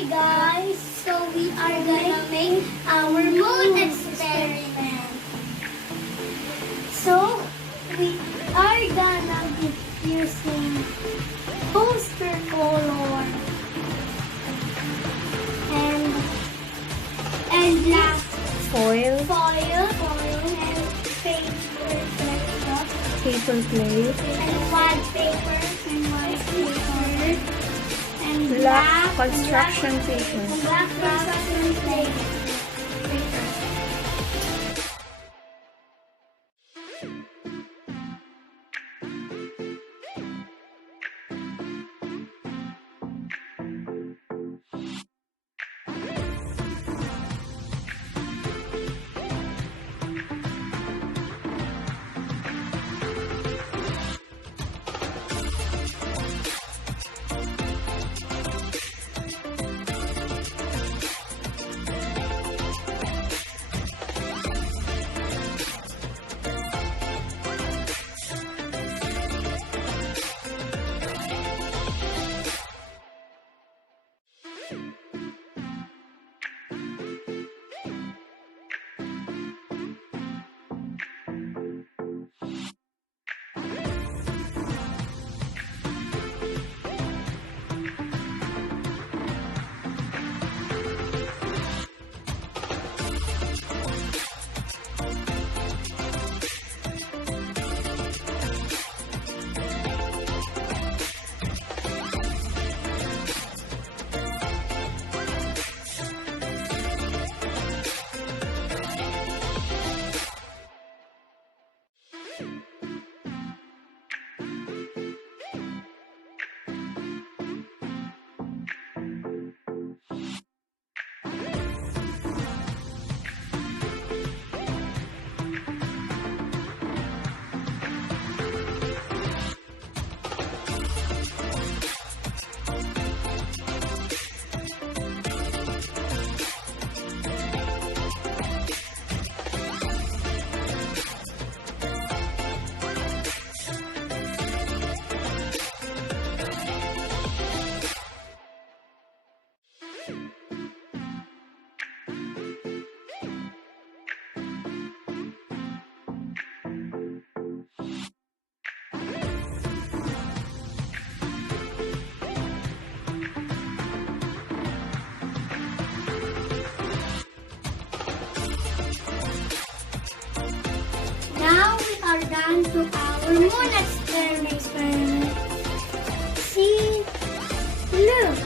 Hi guys, so we are gonna make our moon experiment. So we are gonna be using poster color and black Foil, foil and paper plate, and white paper and black construction paper. black construction paper. Now we are done to our moon experiment. See, look,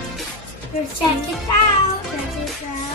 check it out.